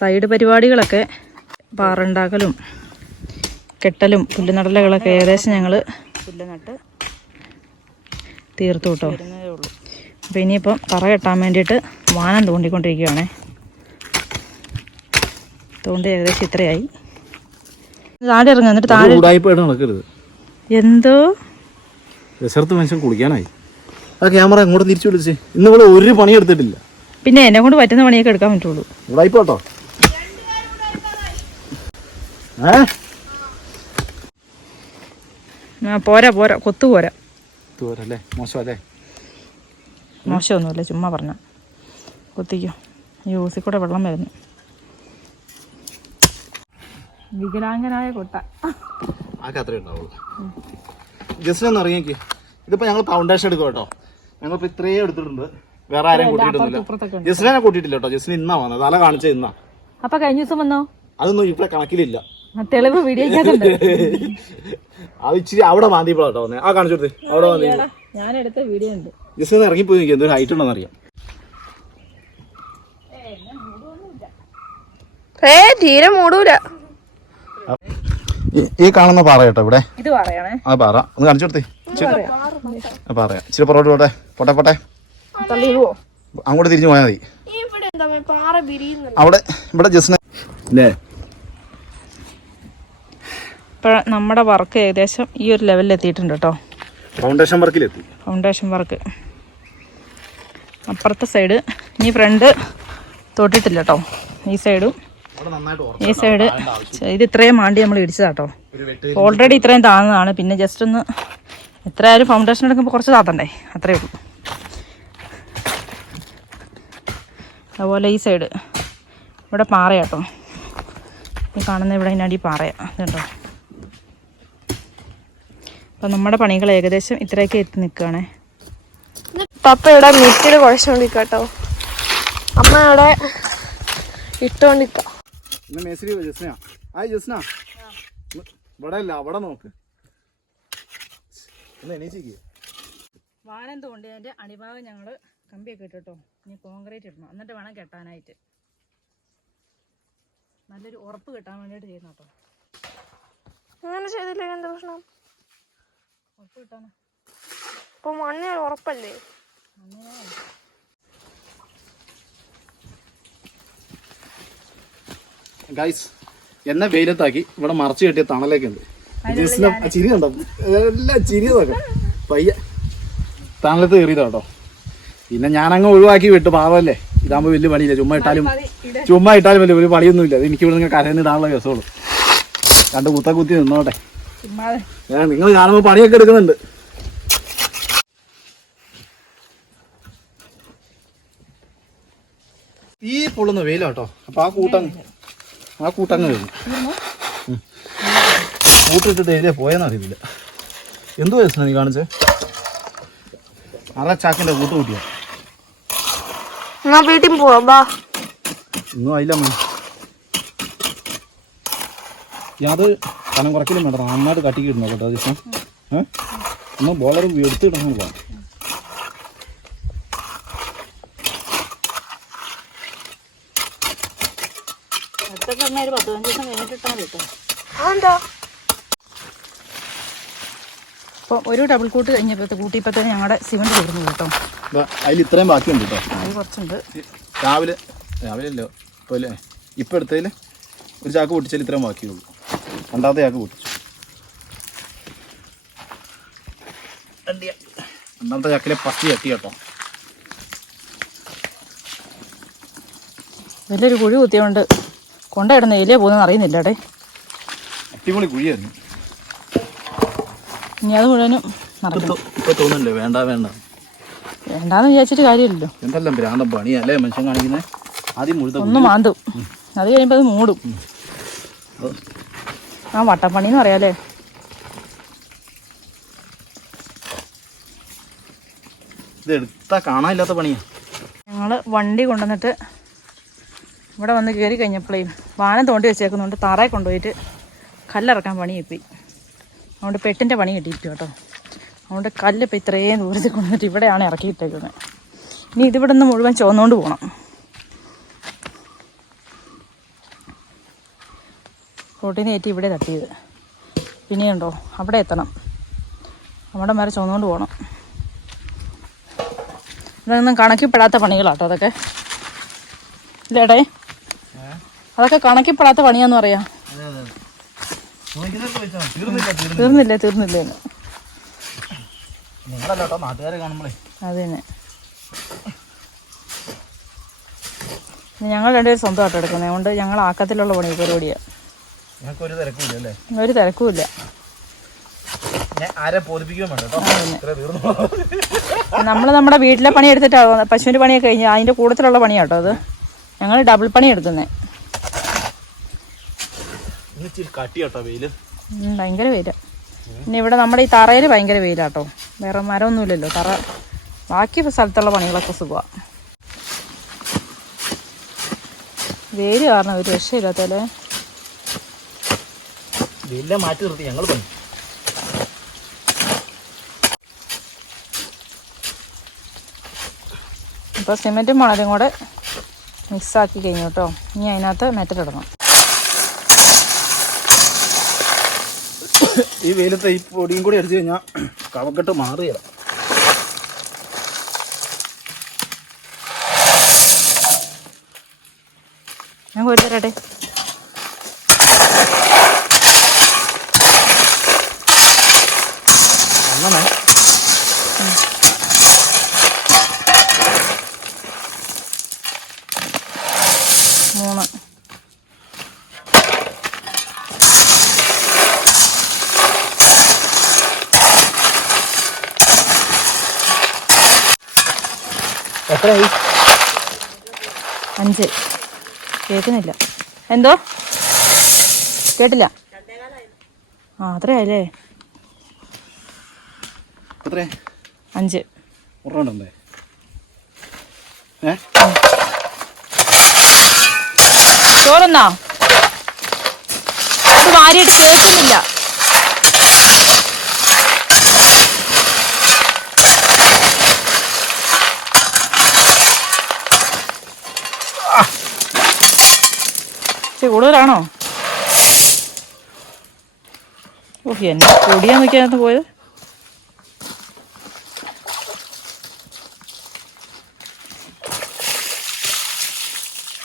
Side പരിപാടികളൊക്കെ പാറുണ്ടാക്കലും കെട്ടലും പുല്ലുനടലുകളൊക്കെ ഏകദേശം ഞങ്ങൾ പുല്ല് നട്ട് തീർത്തു കേട്ടോ. അപ്പോൾ ഇനിയിപ്പം തറ കെട്ടാൻ വേണ്ടിയിട്ട് വാനം തോണ്ടിക്കൊണ്ടിരിക്കുകയാണേ തോണ്ടി ഏകദേശം ഇത്രയായി. താഴെ ഇറങ്ങുക എന്നിട്ട് താഴെ നടക്കരുത്. എന്തോ? വിശർത്ത് മനുഷ്യൻ കുളിക്കാനായി. ആ ക്യാമറ അങ്ങോട്ട് തിരിച്ചു വിളിച്ചേ. ഇന്ന് ഇവിടെ ഒരു പണി എടുത്തിട്ടില്ല. പിന്നെ എന്നെ കൊണ്ട് പറ്റുന്ന പണിയൊക്കെ എടുക്കാൻ പറ്റുള്ളൂ. പോരാ പോരാ. കൊത്തു പോരാ. പോരല്ലേ മോശമല്ലേ? മോശമൊന്നുമില്ല ചുമ്മാ പറഞ്ഞ. കൊത്തിക്കോ. യൂസിൽ കൂടെ വെള്ളം വരുന്നു. വികലാംഗനായ കൊട്ട ആ ഉണ്ടാവുള്ളൂ. ജസ്റ്റ് ഒന്ന് ഇറങ്ങിയേക്ക്. ഇതിപ്പോ ഞങ്ങൾ ഫൗണ്ടേഷൻ എടുക്കും കേട്ടോ. ഞങ്ങളിപ്പോ ഇത്രയും എടുത്തിട്ടുണ്ട്. വേറെ ആരെയും കൂട്ടിയിട്ടൊന്നുമില്ല. ജസ്റ്റിനെ കൂട്ടിയിട്ടില്ല കേട്ടോ. ജസ്റ്റിന് ഇന്നാ വന്നത്. തല കാണിച്ച ഇന്നാ. അപ്പൊ കഴിഞ്ഞ ദിവസം വന്നോ? അതൊന്നും ഇവിടെ കണക്കിലില്ല. തെളിവ് വീഡിയോക്കകത്തുണ്ട് അത് ഇച്ചിരി അവിടെ മാന്തിയപ്പോഴാ കേട്ടോ വന്നേ. ആ കാണിച്ചു കൊടുത്തേ. അവിടെ മാന്തി. ഞാൻ എടുത്ത വീഡിയോ ഉണ്ട്. ജസ്റ്റ് ഒന്ന് ഇറങ്ങിപ്പോയി നോക്കി എന്തൊരു ഹൈറ്റ് ഉണ്ടെന്ന് അറിയാം ഏ തീരെ മൂടൂല. ഈ കാണുന്ന പാറ കേട്ടോ ഇവിടെ. ഇത് പറയണേ. ആ പാറ. ഒന്ന് കാണിച്ചു കൊടുത്തേ. പറയാം ഇച്ചിരി പുറകോട്ട് പോട്ടെ. പോട്ടെ പോട്ടെ. അങ്ങോട്ട് തിരിഞ്ഞു പോയാൽ മതി. അവിടെ ഇവിടെ ജസ്റ്റിനെ ഇല്ലേ ഇപ്പൊ നമ്മുടെ വർക്ക് ഏകദേശം ഈ ഒരു ലെവലിൽ എത്തിയിട്ടുണ്ട് കേട്ടോ ഫൗണ്ടേഷൻ വർക്കിലെത്തി ഫൗണ്ടേഷൻ വർക്ക് അപ്പുറത്തെ സൈഡ് ഇനി ഫ്രണ്ട് തൊട്ടിട്ടില്ല കേട്ടോ ഈ സൈഡും ഈ സൈഡ് ഇത് ഇത്രയും മാണ്ടി നമ്മൾ ഇടിച്ചതാട്ടോ ഓൾറെഡി ഇത്രയും താഴ്ന്നതാണ് പിന്നെ ജസ്റ്റ് ഒന്ന് എത്രയായാലും ഫൗണ്ടേഷൻ എടുക്കുമ്പോൾ കുറച്ച് താത്തണ്ടേ? അത്രയേ ഉള്ളൂ. അതുപോലെ ഈ സൈഡ് ഇവിടെ പാറയാട്ടോ ഈ കാണുന്ന ഇവിടെ അതിനടി പാറയാ. ഇതുണ്ടോ? അപ്പം നമ്മുടെ പണികൾ ഏകദേശം ഇത്രയൊക്കെ എത്തി നിൽക്കുകയാണേ. പപ്പ ഇവിടെ മിറ്റിൽ കുഴച്ചോണ്ടിരിക്കട്ടോ. അമ്മ ഇവിടെ ഇട്ടോണ്ടിക്ക ഇന്ന് മേശരി ജസ്ന ആ ജസ്ന. ഇവിടെ അല്ല അവിടെ നോക്ക്. വാനം തോണ്ടി അതിന്റെ അടിഭാഗം ഞങ്ങൾ കമ്പിയൊക്കെ ഇട്ടു ഇനി കോൺക്രീറ്റ് ഇടണം. എന്നിട്ട് വേണം കെട്ടാനായിട്ട്. നല്ലൊരു ഉറപ്പ് കിട്ടാൻ വേണ്ടിയിട്ട് ചെയ്യുന്ന കേട്ടോ അങ്ങനെ ചെയ്തില്ലേ എന്താ പ്രശ്നം? ഇപ്പൊ മണ്ണ് ഉറപ്പല്ലേ? ഗൈസ് എന്നെ വെയിലത്താക്കി. ഇവിടെ മറച്ചു കെട്ടിയ തണലൊക്കെ ഉണ്ട് ചിരി കണ്ടോ? എല്ലാം ചിരി നോക്കാം. പയ്യ. തണലത്ത് കയറിയതാ കേട്ടോ. പിന്നെ ഞാനങ്ങ് ഒഴിവാക്കി വിട്ടു. പാവല്ലേ. ഇതാകുമ്പോൾ വലിയ പണിയില്ല. ചുമ്മാ ഇട്ടാലും ചുമ്മാ ഇട്ടാലും വലിയ ഒരു പണിയൊന്നുമില്ല. ഇത് എനിക്ക് ഇവിടെ നിന്ന് കരന്നിടാനുള്ള രസമുള്ളൂ. രണ്ട് കുത്ത കുത്തി നിന്നോട്ടെ. നിങ്ങൾ കാണുമ്പോൾ പണിയൊക്കെ എടുക്കുന്നുണ്ട്. ഈ പൊള്ളുന്ന വെയിലാട്ടോ. അപ്പൊ ആ കൂട്ടങ്ങ് ആ കൂട്ടങ്ങ് കഴിഞ്ഞു കൂട്ടിട്ടിട്ട് ഏരിയ പോയെന്ന് അറിയില്ല. എന്തോ വയസ്സാണ് നീ കാണിച്ചേ? അറ ചാക്കിന്റെ കൂട്ട് കൂട്ടിയാ. വീട്ടിൽ പോവാ ബാ. ഒന്നും ആയില്ല അത് കനം കുറയ്ക്കലും വേണ്ട. നന്നായിട്ട് കട്ടിക്ക് ഇടുന്നു കേട്ടോ ദിവസം ഏഹ് ഒന്ന് ബോളർ പോകാം കഴിഞ്ഞിട്ട് ഇട്ടാൽ അതെന്താ? അപ്പോൾ ഒരു ഡബിൾ കൂട്ട് കഴിഞ്ഞപ്പോഴത്തെ തന്നെ ഞങ്ങളുടെ സിമെന്റ് തീർന്നു കേട്ടോ. അതിൽ ഇത്രയും ബാക്കിയുണ്ട് കേട്ടോ. അത് കുറച്ചുണ്ട്. രാവിലെ രാവിലെ അല്ലോ ഇപ്പോൾ അല്ലേ? ഇപ്പം എടുത്തതിൽ ഒരു ചാക്ക് പൊട്ടിച്ചാൽ ഇത്രയും ബാക്കിയുള്ളൂ. രണ്ടാമത്തെ ആക്ക് പൊട്ടിച്ചു രണ്ടാമത്തെ ചാക്കിലെ പത്തി ചട്ടി കേട്ടോ. വലിയൊരു കുഴി കുത്തിയോണ്ട് കൊണ്ടയിടുന്ന എലിയ പോകുന്നത് അറിയുന്നില്ല അടേ അടിപൊളി കുഴിയായിരുന്നു. ഇനി അത് മുഴുവനും നടക്കും ഇപ്പൊ തോന്നുന്നില്ലേ? വേണ്ട വേണ്ട. വേണ്ടാന്ന് വിചാരിച്ചിട്ട് കാര്യമില്ലല്ലോ. എന്തെല്ലാം ഭ്രാന്തം പണിയല്ലേ മനുഷ്യൻ കാണിക്കുന്നത് ആദ്യം മുഴുത്ത ഒന്ന് മാന്തും. അത് കഴിയുമ്പോൾ അത് മൂടും. ആ വട്ടപ്പണി എന്ന് പറയാല്ലേ? ഇത് എടുത്താ കാണാനില്ലാത്ത പണിയാ. ഞങ്ങൾ വണ്ടി കൊണ്ടുവന്നിട്ട് ഇവിടെ വന്ന് കയറി കഴിഞ്ഞപ്പോഴേ വാനം തോണ്ടി വെച്ചേക്കുന്നുണ്ട് തറയെ കൊണ്ടുപോയിട്ട് കല്ലിറക്കാൻ പണി കിട്ടി. അതുകൊണ്ട് പെട്ടിന്റെ പണി കിട്ടിയിട്ടു കേട്ടോ. അതുകൊണ്ട് കല്ല് ഇപ്പം ഇത്രയും ദൂരത്തിൽ കൊണ്ടുവന്നിട്ട് ഇവിടെയാണ് ഇറക്കിയിട്ടേക്കുന്നത്. ഇനി ഇതിവിടെ നിന്ന് മുഴുവൻ ചുവന്നുകൊണ്ട് പോകണം കയറ്റി ഇവിടെ തട്ടിയത്. പിന്നെയുണ്ടോ അവിടെ എത്തണം. അവിടെ വരെ ചുമന്നുകൊണ്ട് പോകണം ഇതൊന്നും കണക്കിപ്പെടാത്ത പണികളാട്ടോ അതൊക്കെ. ഇല്ലേടേ? അതൊക്കെ കണക്കിപ്പെടാത്ത പണിയാന്ന് പറയാം. തീർന്നില്ല തീർന്നില്ല. അതന്നെ. ഞങ്ങൾ രണ്ടുപേരും സ്വന്തമായിട്ട് എടുക്കുന്നത് അതുകൊണ്ട് ഞങ്ങൾ ആക്കത്തിലുള്ള പണി പരിപാടിയാണ് ഒരു തിരക്കില്ല അല്ലേ? ഒരു തിരക്കുമില്ല. നമ്മൾ നമ്മൾ നമ്മുടെ വീട്ടിലെ പണി എടുത്തിട്ടാണ് പശുവിന്റെ പണിയൊക്കെ കഴിഞ്ഞ് അതിന്റെ കൂട്ടത്തിലുള്ള പണിയാട്ടോ അത്. ഞങ്ങൾ ഡബിൾ പണി എടുക്കുന്നേ. ഭയങ്കര വെയില. പിന്നെ ഇവിടെ നമ്മുടെ ഈ തറയിൽ ഭയങ്കര വെയിലാട്ടോ വേറെ മരമൊന്നുമില്ലല്ലോ. തറ ബാക്കി സ്ഥലത്തുള്ള പണികളൊക്കെ സുഖമാണ് വേര് കാരണം ഒരു രക്ഷയില്ലാത്തല്ലേ വെയിലെ മാറ്റി നിർത്തി ഞങ്ങൾ പണി. ഇപ്പോൾ സിമെന്റും മണലും കൂടെ മിക്സാക്കി കഴിഞ്ഞു കേട്ടോ. ഇനി അതിനകത്ത് മെറ്റലിടണം ഈ വെയിലത്തെ ഈ പൊടിയും കൂടി അടിച്ചു കഴിഞ്ഞാൽ കവക്കെട്ട് മാറുകയില്ല ഞാൻ ഒരു തരട്ടെ അങ്ങനെ മൂന്ന് എത്രയായി അഞ്ച് കേൾക്കുന്നില്ല. എന്തോ? കേട്ടില്ല. ആ അത്രയായില്ലേ? അല്ലേ അഞ്ച്. ചോറന്നാ? വാരിയിട്ട് കേൾക്കുന്നില്ല. ഇച്ചിരി കൂടുതലാണോ? ഓഹ് എന്നെ പൊടിയാൻ നിൽക്കാനകത്ത് പോയത്.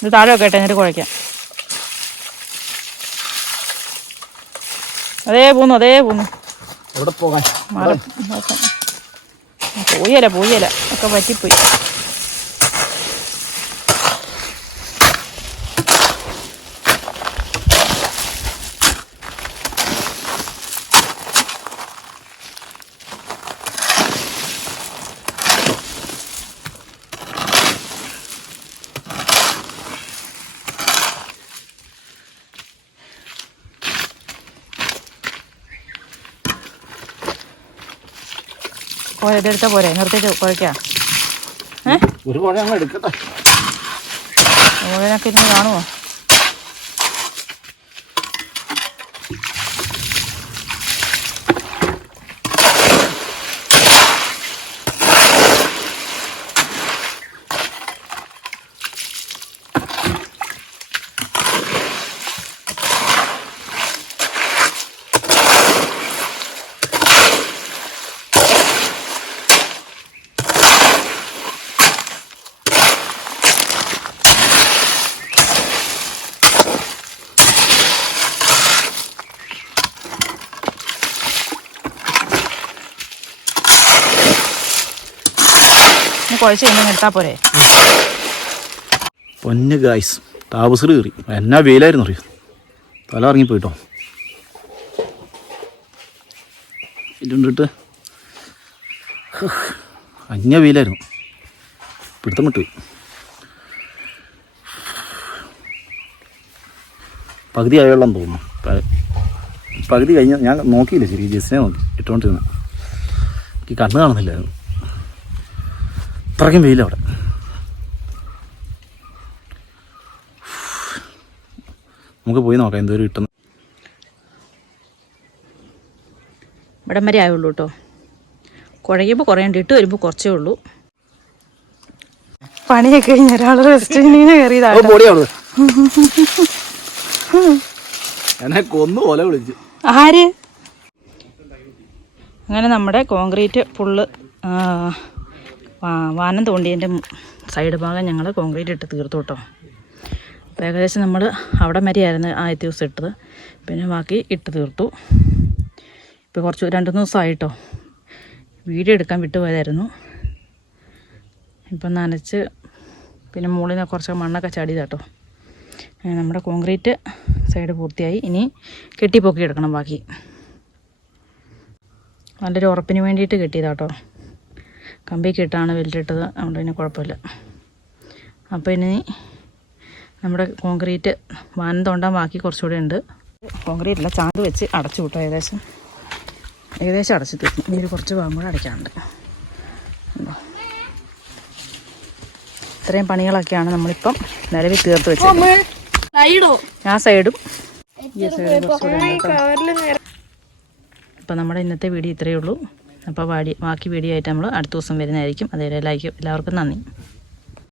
ഇത് താഴെ വെക്കട്ടെ എന്നിട്ട് കുഴയ്ക്കാം. അതേ പോന്നു അതേ പോന്നു. പോയല്ല പോയല്ല ഒക്കെ പറ്റിപ്പോയി. പോരെ ഇതെടുത്താൽ പോരെ. നിർത്തിയിട്ട് കുഴക്കാം ഒരു എടുക്കട്ടെ. മുഴുവനൊക്കെ ഇരുന്ന് കാണുമോ പോരെ. പൊന്ന് ഗായ്സ് താപസർ കയറി എന്നാ വെയിലായിരുന്നു അറിയോ? തല ഇറങ്ങിപ്പോയിട്ടോ ഇതുണ്ടിട്ട്. അഞ്ഞ വെയിലായിരുന്നു. പിടുത്തം വിട്ടുപോയി. പകുതി ആയോളം തോന്നുന്നു. പകുതി കഴിഞ്ഞ ഞാൻ നോക്കിയില്ല ശരി ജസ്റ്റിനെ നോക്കി ഇട്ടുകൊണ്ടിരുന്ന എനിക്ക് കണ്ണ് കാണുന്നില്ലായിരുന്നു. അത്രയ്ക്കും വെയിലവിടെ നമുക്ക് പോയി നോക്കാം എന്തോരം കിട്ടുന്നു ഇവിടം വരെ ആയുള്ളൂ കേട്ടോ. കുഴയുമ്പോൾ കുറേണ്ട് ഇട്ട് വരുമ്പോൾ കുറച്ചേ ഉള്ളൂ. പണിയൊക്കെ കഴിഞ്ഞ ഒരാൾ റെസ്റ്റ് കയറിയതാണ് പൊടിയാണ് എന്നെ കൊന്നു ഓല വിളിച്ചു. ആര്? അങ്ങനെ നമ്മുടെ കോൺക്രീറ്റ് ഫുള്ള് വാനം തോണ്ടിയതിന്റെ സൈഡ് ഭാഗം ഞങ്ങൾ കോൺക്രീറ്റ് ഇട്ട് തീർത്തു കേട്ടോ. അപ്പോൾ ഏകദേശം നമ്മൾ അവിടെ വരെയായിരുന്നു ആദ്യത്തെ ദിവസം ഇട്ടത്. പിന്നെ ബാക്കി ഇട്ട് തീർത്തു. ഇപ്പോൾ കുറച്ച് രണ്ട് മൂന്ന് ദിവസമായിട്ടോ വീഡിയോ എടുക്കാൻ വിട്ടുപോയതായിരുന്നു ഇപ്പം നനച്ച് പിന്നെ മുകളിൽ നിന്ന് കുറച്ച് മണ്ണൊക്കെ ചാടിയതാട്ടോ നമ്മുടെ കോൺക്രീറ്റ് സൈഡ് പൂർത്തിയായി. ഇനി കെട്ടിപ്പൊക്കി എടുക്കണം ബാക്കി. നല്ലൊരു ഉറപ്പിന് വേണ്ടിയിട്ട് കെട്ടിയതാട്ടോ കമ്പി കെട്ടാണ് വെല്ലിട്ടത് അതുകൊണ്ട് പിന്നെ കുഴപ്പമില്ല. അപ്പോൾ ഇനി നമ്മുടെ കോൺക്രീറ്റ് വാനം തോണ്ടാൻ ബാക്കി കുറച്ചുകൂടെ ഉണ്ട്. കോൺക്രീറ്റ് അല്ല ചാന്ത് വെച്ച് അടച്ചു വിട്ടു ഏകദേശം. ഏകദേശം അടച്ചു തീർക്കും ഇനി ഒരു കുറച്ച് ഭാഗം കൂടെ അടയ്ക്കാനുണ്ട്? ഇത്രയും പണികളൊക്കെയാണ് നമ്മളിപ്പം നിലവിൽ തീർത്ത് വെച്ചത് ആ സൈഡും ഈ സൈഡും അപ്പോൾ നമ്മുടെ ഇന്നത്തെ വീഡിയോ ഇത്രയേ ഉള്ളൂ. അപ്പോൾ ബാക്കി വീഡിയോ ആയിട്ട് നമ്മൾ അടുത്ത ദിവസം വരുന്നതായിരിക്കും. അതേ ലൈക്ക് എല്ലാവർക്കും നന്ദി.